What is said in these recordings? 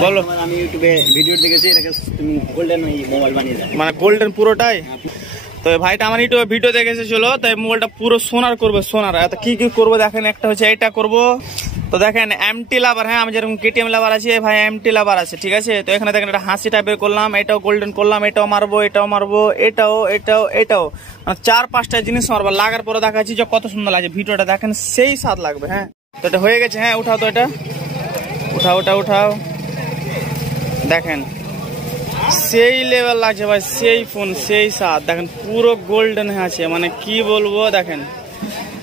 বলো। আমি ইউটিউবে ভিডিও দেখেছি এটাকে তুমি গোল্ডেন মোবাইল বানিয়ে দাও, মানে গোল্ডেন পুরোটাই। তো ভাইটা আমার ইউটিউবে ভিডিও দেখেছিল, তাই মোবাইলটা পুরো সোনার করবে, সোনার। কি কি করবো দেখেন, একটা হচ্ছে এটা করবো। তো দেখেন এমটি লাভার, হ্যাঁ আমি যেরকম কেটিএম লাভার আছে, ভাই এমটি লাভার আছে, ঠিক আছে। তো এখানে দেখেন একটা হাসি টাইপের করলাম, এটাও গোল্ডেন করলাম, এটাও মারবো, এটাও মারবো, এটাও এটাও এটাও, 4-5টা জিনিস মারবো। লাগার পরে দেখাচ্ছি যে কত সুন্দর লাগছে, ভিডিওটা দেখেন সেই স্বাদ লাগবে। হ্যাঁ তো এটা হয়ে গেছে, হ্যাঁ উঠাও তো, এটা উঠাও, ওটা উঠাও, দেখেন সেই লেভেল লাগছে ভাই, সেই ফোন সেই স্বাদ। দেখেন পুরো গোল্ডেন আছে, মানে কি বলবো। দেখেন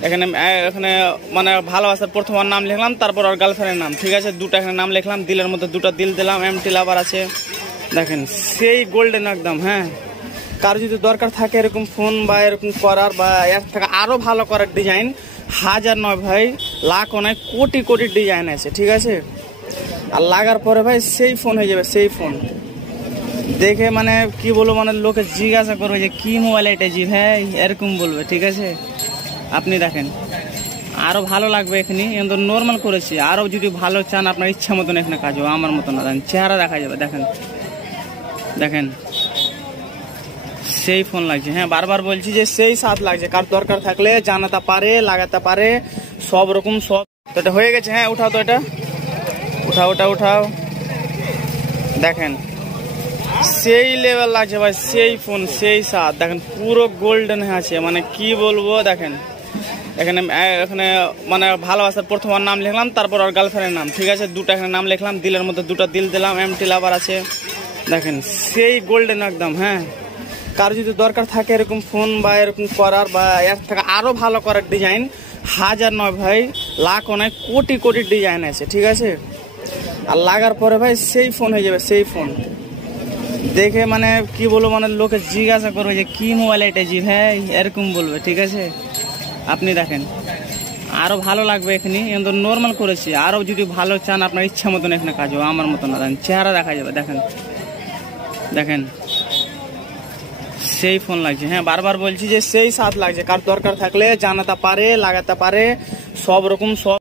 এখানে এখানে মানে ভালোবাসার প্রথম নাম লিখলাম, তারপর আর গার্লফ্রেন্ডের নাম, ঠিক আছে। দুটো এখানে নাম লিখলাম, দিলের মধ্যে 2টা দিল দিলাম, এমটি লাভার আছে। দেখেন সেই গোল্ডেন একদম। হ্যাঁ কারো যদি দরকার থাকে এরকম ফোন বা এরকম করার, বা এর থেকে আরো ভালো করার ডিজাইন, হাজার নয় ভাই, লাখ নয়, কোটি কোটি ডিজাইন আছে, ঠিক আছে। আর লাগার পরে ভাই সেই ফোন হয়ে যাবে, সেই ফোন দেখে মানে কি বলবো, মানে লোকে জিজ্ঞাসা করবে যে কি মোবাইল এটা, জি ভাই এরকম বলবে, ঠিক আছে। আপনি দেখেন আরো ভালো লাগবে। এখানে নর্মাল করেছি, আরো যদি ভালো চান আপনার ইচ্ছা মতন এখানে কাজ হবে, আমার মতন না। দেখেন চেহারা দেখা যাবে, দেখেন দেখেন সেই ফোন লাগছে। হ্যাঁ বারবার বলছি যে সেই স্বাদ লাগছে। কার দরকার থাকলে জানাতে পারে, লাগাতে পারে, সব রকম সব। তো এটা হয়ে গেছে, হ্যাঁ উঠাও তো, এটা উঠাও, ওটা উঠাও, দেখেন সেই লেভেল লাগছে ভাই, সেই ফোন সেই স্বাদ। দেখেন পুরো গোল্ডেন আছে, মানে কি বলবো। দেখেন এখানে এখানে মানে ভালোবাসার প্রথম নাম লিখলাম, তারপর আর গার্লফ্রেন্ডের নাম, ঠিক আছে। দুটো এখানে নাম লিখলাম, দিলের মধ্যে 2টা দিল দিলাম, এমটি লাভার আছে। দেখেন সেই গোল্ডেন একদম। হ্যাঁ কারো যদি দরকার থাকে এরকম ফোন বা এরকম করার, বা এর থেকে আরো ভালো করার ডিজাইন, হাজার নয় ভাই, লাখ নয়, কোটি কোটি ডিজাইন আছে, ঠিক আছে। আর লাগার পরে ভাই সেই ফোন হয়ে যাবে, সেই ফোন দেখে মানে কি বলবো, মানে লোকে জিজ্ঞাসা করবে যে কি মোবাইল এটা, জি ভাই এরকম বলবে, ঠিক আছে। আপনি দেখেন আরো ভালো লাগবে। এখানে নর্মাল করেছি, আরো যদি ভালো চান আপনার ইচ্ছা মতন এখানে কাজ হবে, আমার মতন না। দেখেন চেহারা দেখা যাবে, দেখেন দেখেন সেই ফোন লাগছে। হ্যাঁ বারবার বলছি যে সেই স্বাদ লাগছে। কার দরকার থাকলে জানাতে পারে, লাগাতে পারে, সব রকম সব।